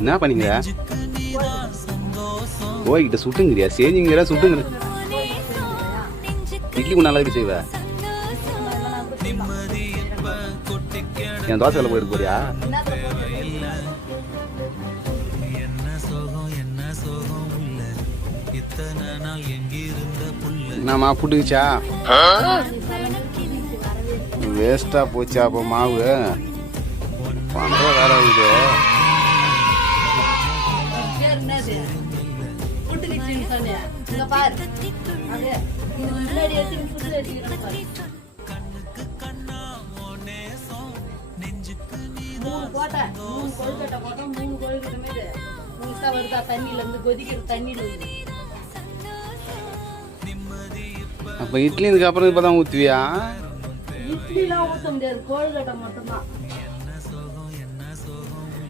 என்ன பண்ணீங்க? கோயிக்கிட்ட சுட்டுங்கிறியா? சேஞ்சிங்கிற சுட்டுங்கிற. இட்லி நல்லா இருக்கு செய்வ. என் தோசை வேலை போயிருக்கு போறியா? என்னம்மா புட்டுக்குச்சா? வேஸ்டா போச்சா அப்போ மாவு? பண்ற வேலை இது. அப்ப இட்லி இதுக்கு அப்புறம் இப்பதான் ஊத்துவியா? இட்லிலாம் ஊத்த முடியாது, கோழிக்கட்டை மட்டும்தான்.